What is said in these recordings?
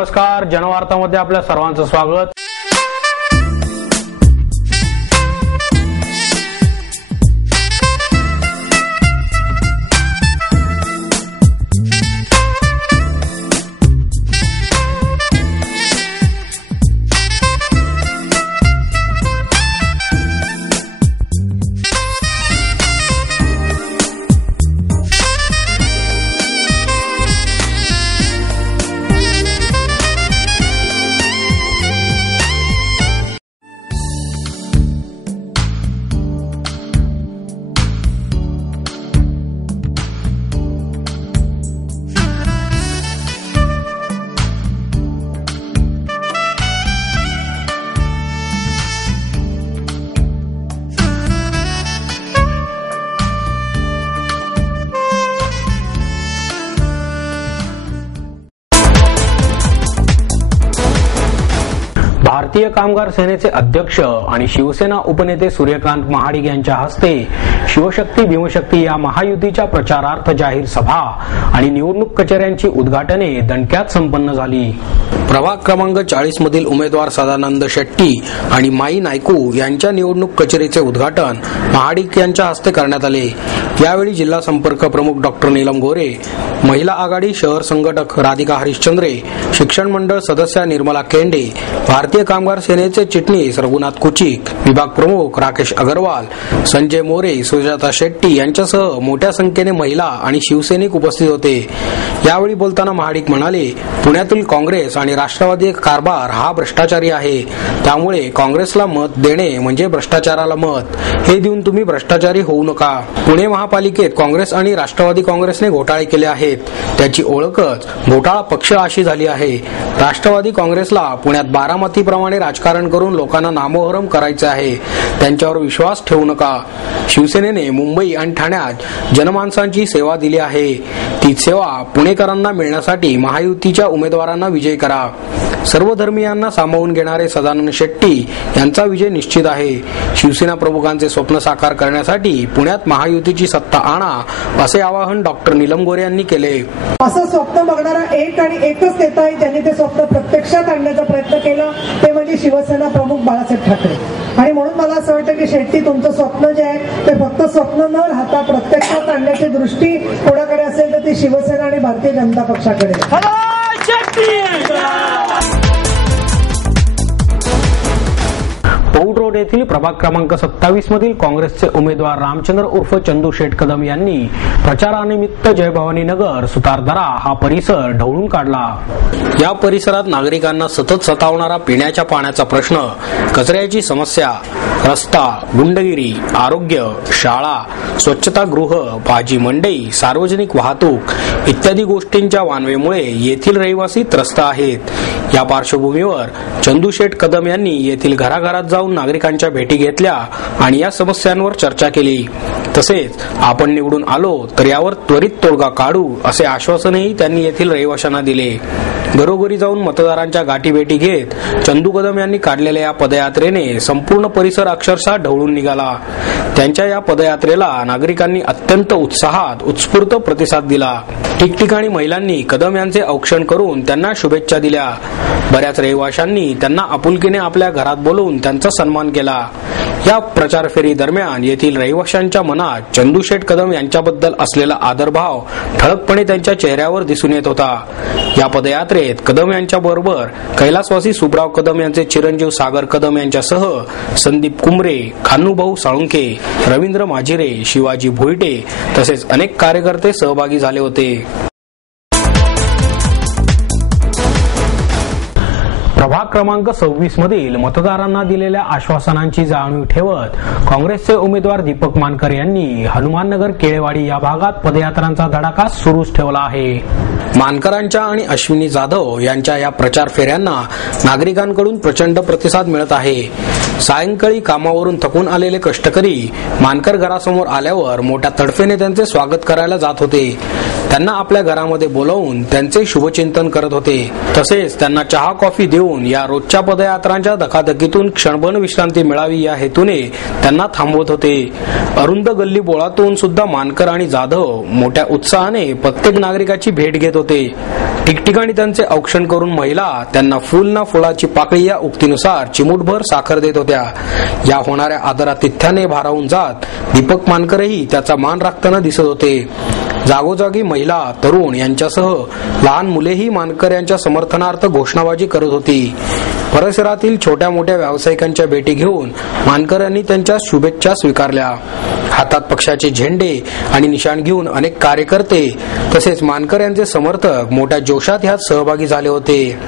नमस्कार, जनवार्तामध्ये आपल्या सर्वांचं स्वागत। भारतीय कामगार सेनेचे अध्यक्ष आणि शिवसेना उपनेते सूर्यकांत महाडिक यांच्या हस्ते शिवशक्ती भीमशक्ती या महायुतीच्या प्रचारार्थ जाहीर सभा आणि निवडणूक कचेऱ्यांची उद्घाटने दणक्यात संपन्न झाली। प्रभाग क्रमांक 40 मधील उमेदवार सदानंद शेट्टी आणि माई नायकू यांच्या निवडणूक कचेरीचे उद्घाटन महाडिक यांच्या हस्ते करण्यात आले। यावेळी जिल्हा संपर्क प्रमुख डॉक्टर नीलम गोरे, महिला आघाडी शहर संघटक राधिका हरिश्चंद्रे, शिक्षण मंडळ सदस्य निर्मला केंडे, भारतीय कामगार सेनेचे चिटणीस रघुनाथ कुचिक, विभाग प्रमुख राकेश अगरवाल, संजय मोरे, सुजाता शेट्टी यांच्यासह मोठ्या संख्येने महिला आणि शिवसैनिक उपस्थित होते। यावेळी बोलताना महाडिक म्हणाले, पुण्यातील काँग्रेस आणि राष्ट्रवादी कारभार हा भ्रष्टाचारी आहे, त्यामुळे काँग्रेसला मत देणे म्हणजे भ्रष्टाचाराला मत। हे देऊन तुम्ही भ्रष्टाचारी होऊ नका। पुणे महापालिकेत काँग्रेस आणि राष्ट्रवादी काँग्रेसने घोटाळे केले आहेत, त्याची ओळखच घोटाळा पक्ष अशी झाली आहे। राष्ट्रवादी काँग्रेसला पुण्यात बारामतीप्रमाणे राजकारण करून लोकांना नामोहरम करायचे आहे, त्यांच्यावर विश्वास ठेवू नका। शिवसेनेने मुंबई आणि ठाण्यात जनमानसांची सेवा दिली आहे, तीच सेवा पुणेकरांना मिळण्यासाठी महायुतीच्या उमेदवारांना विजयी करा। सर्व धर्मीयांना सामावून घेणारे सदानंद शेट्टी यांचा विजय निश्चित आहे। शिवसेना प्रमुखांचे स्वप्न साकार करण्यासाठी पुण्यात महायुतीची सत्ता आणा, असे आवाहन डॉक्टर नीलम गोरे यांनी केले। असं स्वप्न बघणारा एक आणि एकच नेता आहे ज्यांनी ते स्वप्न प्रत्यक्षात आणण्याचा प्रयत्न केला, ते म्हणजे शिवसेना प्रमुख बाळासाहेब ठाकरे। आणि म्हणून मला असं वाटतं की शेट्टी, तुमचं स्वप्न जे आहे ते फक्त स्वप्न न राहता प्रत्यक्षात आणण्याची दृष्टी कोणाकडे असेल तर ती शिवसेना आणि भारतीय जनता पक्षाकडे। पौड रोड येथील प्रभाग क्रमांक 27 मधील काँग्रेसचे उमेदवार रामचंद्र उर्फ चंदू शेठ कदम यांनी प्रचारानिमित्त जय भवानी नगर, सुतारदरा हा परिसर ढवळून काढला। या परिसरात नागरिकांना सतत सतावणारा पिण्याच्या पाण्याचा प्रश्न, कचऱ्याची समस्या, रस्ता, गुंडगिरी, आरोग्य, शाळा, स्वच्छतागृह, भाजी मंडई, सार्वजनिक वाहतूक इत्यादी गोष्टींच्या वानवेमुळे येथील रहिवासी त्रस्त आहेत। या पार्श्वभूमीवर चंदू शेठ कदम यांनी येथील घराघरात जाऊन नागरिकांच्या भेटी घेतल्या आणि या समस्यांवर चर्चा केली। तसेच आपण निवडून आलो तर यावर त्वरित तोडगा काढू असे आश्वासनही त्यांनी येथील रहिवाशांना दिले। घरोघरी जाऊन मतदारांच्या गाठीभेटी घेत चंदू कदम यांनी काढलेल्या या पदयात्रेने संपूर्ण परिसर अक्षरशः ढवळून निघाला। त्यांच्या या पदयात्रेला नागरिकांनी अत्यंत उत्साहात उत्स्फूर्त प्रतिसाद दिला। ठिकठिकाणी महिलांनी कदम यांचे औक्षण करून त्यांना शुभेच्छा दिल्या। बऱ्याच रहिवाशांनी त्यांना आपुलकीने आपल्या घरात बोलवून त्यांचा सन्मान केला। या प्रचार फेरी दरम्यान येथील रहिवाशांच्या मनात चंदू शेठ कदम यांच्याबद्दल असलेला आदरभाव ठळकपणे त्यांच्या चेहऱ्यावर दिसून येत होता। या पदयात्रेत कदम यांच्या बरोबर कैलासवासी सुब्राव कदम यांचे चिरंजीव सागर कदम यांच्यासह संदीप कुमरे, खानूभाऊ साळुंखे, रवींद्र माझिरे, शिवाजी भोईटे तसेच अनेक कार्यकर्ते सहभागी झाले होते। प्रभाग क्रमांक 26 मधील मतदारांना दिलेल्या आश्वासनांची जाणीव ठेवत काँग्रेसचे उमेदवार दीपक मानकर यांनी हनुमाननगर, केळेवाडी या भागात पदयात्रांचा धडाका सुरूच ठेवला आहे। मानकरांच्या आणि अश्विनी जाधव यांच्या या प्रचार फेऱ्यांना नागरिकांकडून प्रचंड प्रतिसाद मिळत आहे। सायंकाळी कामावरून थकून आलेले कष्टकरी मानकर घरासमोर आल्यावर मोठ्या तडफेने त्यांचे स्वागत करायला जात होते। त्यांना आपल्या घरामध्ये बोलावून त्यांचे शुभचिंतन करत होते। तसेच त्यांना चहा कॉफी देऊन असून या रोजच्या पदयात्रांच्या धकाधकीतून क्षणभर विश्रांती मिळावी या हेतूने त्यांना थांबवत होते. अरुंद गल्ली बोळातून सुद्धा मानकर आणि जाधव मोठ्या उत्साहाने प्रत्येक नागरिकाची भेट घेत होते. ठिकठिकाणी त्यांचे औक्षण करून महिला त्यांना फुल ना फुलाची पाकळी या उक्तीनुसार चिमूटभर साखर देत होत्या. या होणाऱ्या आदरातिथ्याने भारावून जात दीपक मानकरही त्याचा मान राखताना दिसत होते. जागोजागी महिला, तरुण यांच्यासह लहान मुलेही मानकर यांच्या समर्थनार्थ घोषणाबाजी करत होती. परिसरातील छोट्या मोठ्या व्यावसायिकांच्या भेटी घेऊन मानकर यांनी त्यांच्या शुभेच्छा स्वीकारल्या. हातात पक्षाचे झेंडे आणि निशाण घेऊन अनेक कार्यकर्ते तसेच मानकर यांचे समर्थक मोठ्या जोशात यात सहभागी झाले होते.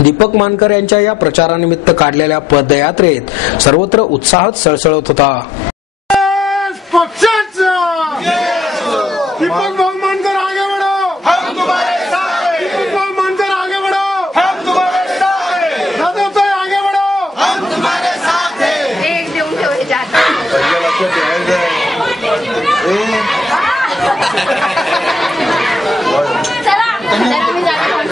दीपक मानकर यांच्या या प्रचारानिमित्त काढलेल्या पदयात्रेत सर्वत्र उत्साहात सळसळत होता. दीपक भाऊ मानकर आगे बढ़ो, हम तुम्हारे साथ हैं. दीपक भाऊ मानकर आगे बढ़ो, हम तुम्हारे साथ हैं. जाधव भाई आगे बढ़ो, हम तुम्हारे साथ हैं. एक देऊन ठेवले जाते. चला मी जाते.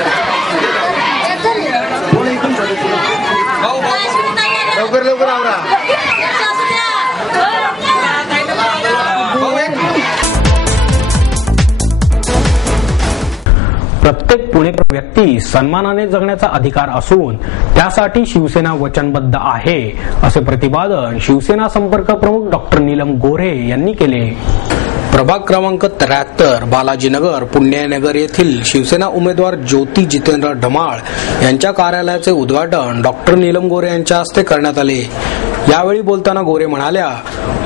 लवकर लवकर आवरा. प्रत्येक पुणेकर व्यक्ती सन्मानाने जगण्याचा अधिकार असून त्यासाठी शिवसेना वचनबद्ध आहे असे प्रतिपादन शिवसेना संपर्क प्रमुख डॉक्टर नीलम गोऱ्हे यांनी केले. प्रभाग क्रमांक 73 बालाजीनगर पुण्यनगर येथील शिवसेना उमेदवार ज्योती जितेंद्र ढमाळ यांच्या कार्यालयाचे उद्घाटन डॉक्टर नीलम गोऱ्हे यांच्या हस्ते करण्यात आले. यावेळी बोलताना गोरे म्हणाल्या,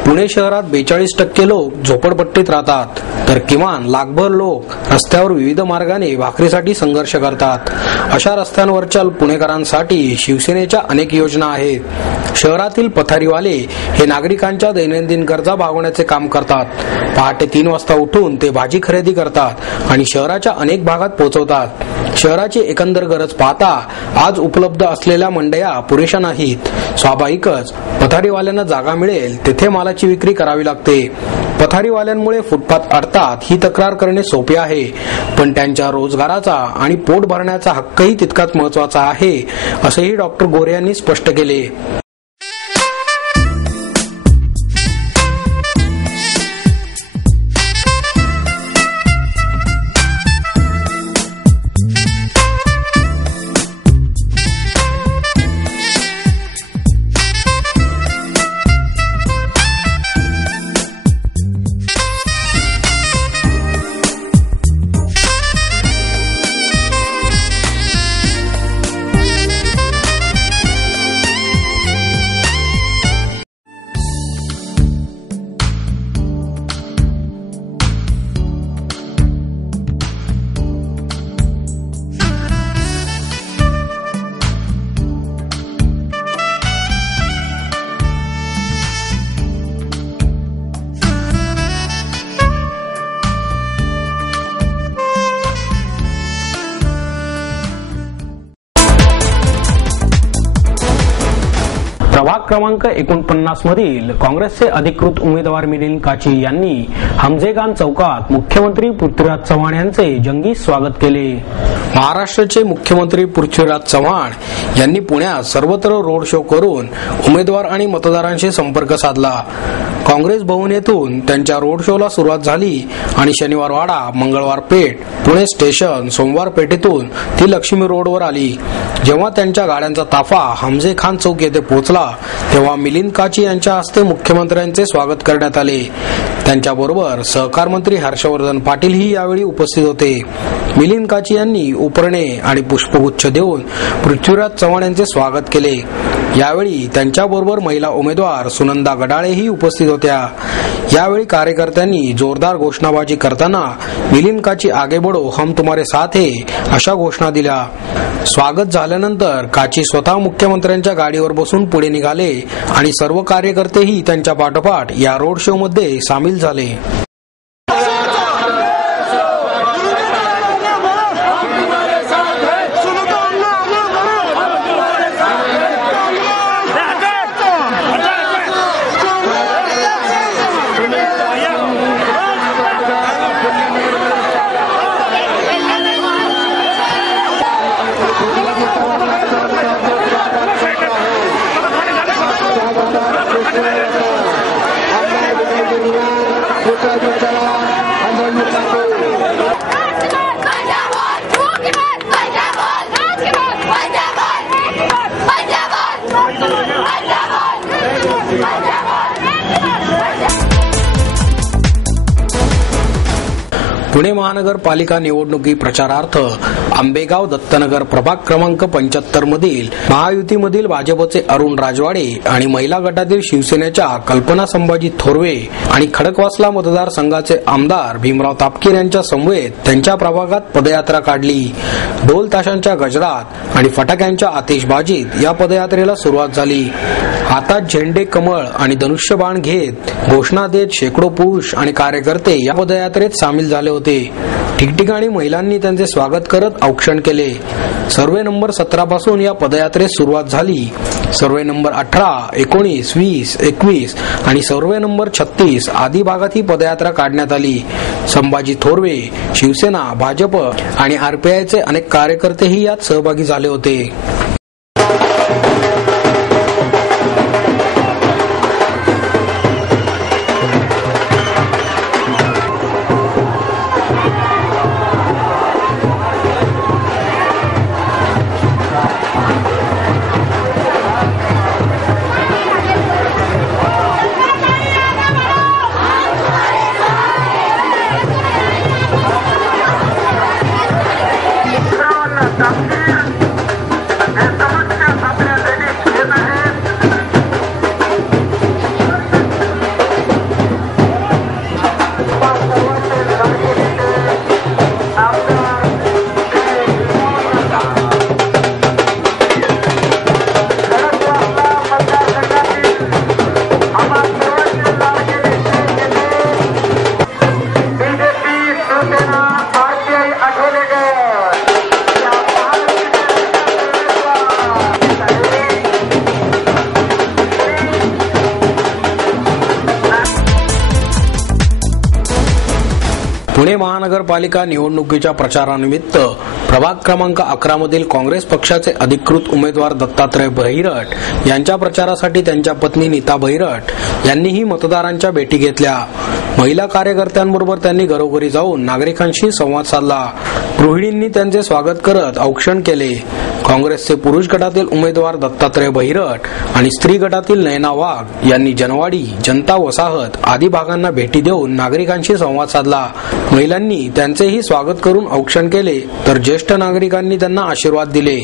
पुणे शहरात 42% लोक झोपडपट्टीत राहतात तर किमान लाखभर लोक रस्त्यावर विविध मार्गाने भाकरीसाठी संघर्ष करतात. अशा रस्त्यांवरच्या पुणेकरांसाठी शिवसेनेच्या अनेक योजना आहेत. शहरातील पथारीवाले हे नागरिकांच्या दैनंदिन गरजा भागवण्याचे काम करतात. पहाटे 3 वाजता उठून ते भाजी खरेदी करतात आणि शहराच्या अनेक भागात पोहोचवतात. शहराची एकंदर गरज पाहता आज उपलब्ध असलेल्या मंडया पुरेशा नाहीत. स्वाभाविकच पथारीवाल्यांना जागा मिळेल तेथे मालाची विक्री करावी लागते. पथारीवाल्यांमुळे फुटपाथ अडतात ही तक्रार करणे सोपे आहे, पण त्यांच्या रोजगाराचा आणि पोट भरण्याचा हक्कही तितकाच महत्वाचा आहे असेही डॉक्टर गोरे यांनी स्पष्ट केले. प्रभाग क्रमांक 49 मधील काँग्रेसचे अधिकृत उमेदवार मिलिंद काची यांनी हमजेगान चौकात मुख्यमंत्री पृथ्वीराज चव्हाण यांचे जंगी स्वागत केले. महाराष्ट्राचे मुख्यमंत्री पृथ्वीराज चव्हाण यांनी पुण्यात सर्वत्र रोड शो करून उमेदवार आणि मतदारांशी संपर्क साधला. काँग्रेस भवन येथून त्यांच्या रोड शोला सुरुवात झाली आणि शनिवार वाडा, मंगळवार पेठ, पुणे स्टेशन, सोमवार पेठेतून ती लक्ष्मी रोडवर आली. जेव्हा त्यांच्या गाड्यांचा ताफा हमजे खान चौक येथे पोहोचला तेव्हा मिलिंद काची यांच्या हस्ते मुख्यमंत्र्यांचे स्वागत करण्यात आले. त्यांच्याबरोबर सहकार मंत्री हर्षवर्धन पाटील ही यावेळी उपस्थित होते. मिलिंद काची यांनी उपरणे आणि पुष्पगुच्छ देऊन पृथ्वीराज चव्हाण यांचे स्वागत केले. यावेळी त्यांच्याबरोबर महिला उमेदवार सुनंदा गडाळेही उपस्थित होत्या. यावेळी कार्यकर्त्यांनी जोरदार घोषणाबाजी करताना मिलिंद काची आगे बढो, हम तुम्हारे साथ है अशा घोषणा दिल्या. स्वागत झाल्यानंतर काची स्वतः मुख्यमंत्र्यांच्या गाडीवर बसून पुढे निघाले आणि सर्व कार्यकर्तेही त्यांच्या पाठोपाठ या रोड शो मध्ये सामील झाले. पुणे महानगरपालिका निवडणुकी प्रचारार्थ आंबेगाव दत्तनगर प्रभाग क्रमांक 75 मधील महायुतीमधील भाजपचे अरुण राजवाडे आणि महिला गटातील शिवसेनेच्या कल्पना संभाजी थोरवे आणि खडकवासला मतदारसंघाचे आमदार भीमराव तापकीर यांच्या समवेत त्यांच्या प्रभागात पदयात्रा काढली. ढोल ताशांच्या गजरात आणि फटाक्यांच्या आतिषबाजीत या पदयात्रेला सुरुवात झाली. हातात झेंडे, कमळ आणि धनुष्यबाण घेत घोषणा देत शेकडो पुरुष आणि कार्यकर्ते या पदयात्रेत सामील झाले होते. ठिकठिकाणी महिलांनी त्यांचे स्वागत करत औक्षण केले. सर्वे नंबर 17 पासून या पदयात्रेस सुरुवात झाली. सर्वे नंबर 18, 19, 20, 21 आणि सर्वे नंबर 36 आदी भागात ही पदयात्रा काढण्यात आली. संभाजी थोरवे, शिवसेना, भाजप आणि आरपीआयचे अनेक कार्यकर्तेही यात सहभागी झाले होते. पुणे महानगरपालिका निवडणुकीच्या प्रचारानिमित्त प्रभाग क्रमांक 11 मधील काँग्रेस पक्षाचे अधिकृत उमेदवार दत्तात्रय बहिरट यांच्या प्रचारासाठी त्यांच्या पत्नी नीता बहिरट यांनीही मतदारांच्या भेटी घेतल्या. महिला कार्यकर्त्यांबरोबर त्यांनी घरोघरी जाऊन नागरिकांशी संवाद साधला. गृहिणींनी त्यांचे स्वागत करत औक्षण केले. काँग्रेसचे पुरुष गटातील उमेदवार दत्तात्रय बहिरट आणि स्त्री गटातील नयना वाघ यांनी जनवाडी, जनता वसाहत आदी भागांना भेटी देऊन नागरिकांशी संवाद साधला. महिलांनी त्यांचेही स्वागत करून औक्षण केले तर ज्येष्ठ नागरिकांनी त्यांना आशीर्वाद दिले.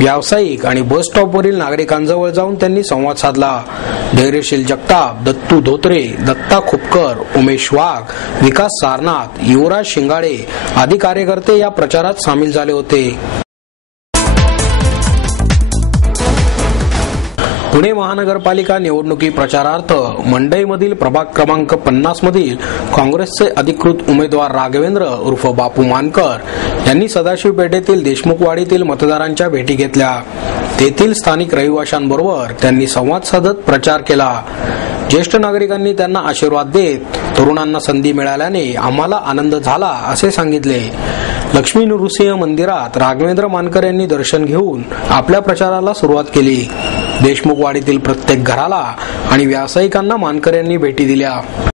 व्यावसायिक आणि बस स्टॉपवरील नागरिकांजवळ जाऊन त्यांनी संवाद साधला. धैर्यशील जगताप, दत्तू धोत्रे, दत्ता खुपकर, उमेश वाघ, विकास सारनाथ, युवराज शिंगाडे आदी कार्यकर्ते या प्रचारात सामील झाले होते. पुणे महानगरपालिका निवडणुकी प्रचारार्थ मंडईमधील प्रभाग क्रमांक 50 मधील काँग्रेसचे अधिकृत उमेदवार राघवेंद्र उर्फ बापू मानकर यांनी सदाशिव पेठेतील देशमुखवाडीतील मतदारांच्या भेटी घेतल्या. तेथील स्थानिक रहिवाशांबरोबर त्यांनी संवाद साधत प्रचार केला. ज्येष्ठ नागरिकांनी त्यांना आशीर्वाद देत तरुणांना संधी मिळाल्याने आम्हाला आनंद झाला असे सांगितले. लक्ष्मी नृसिंह मंदिरात राघवेंद्र मानकर यांनी दर्शन घेऊन आपल्या प्रचाराला सुरुवात केली. देशमुखवाडीतील प्रत्येक घराला आणि व्यावसायिकांना मानकर यांनी भेटी दिल्या.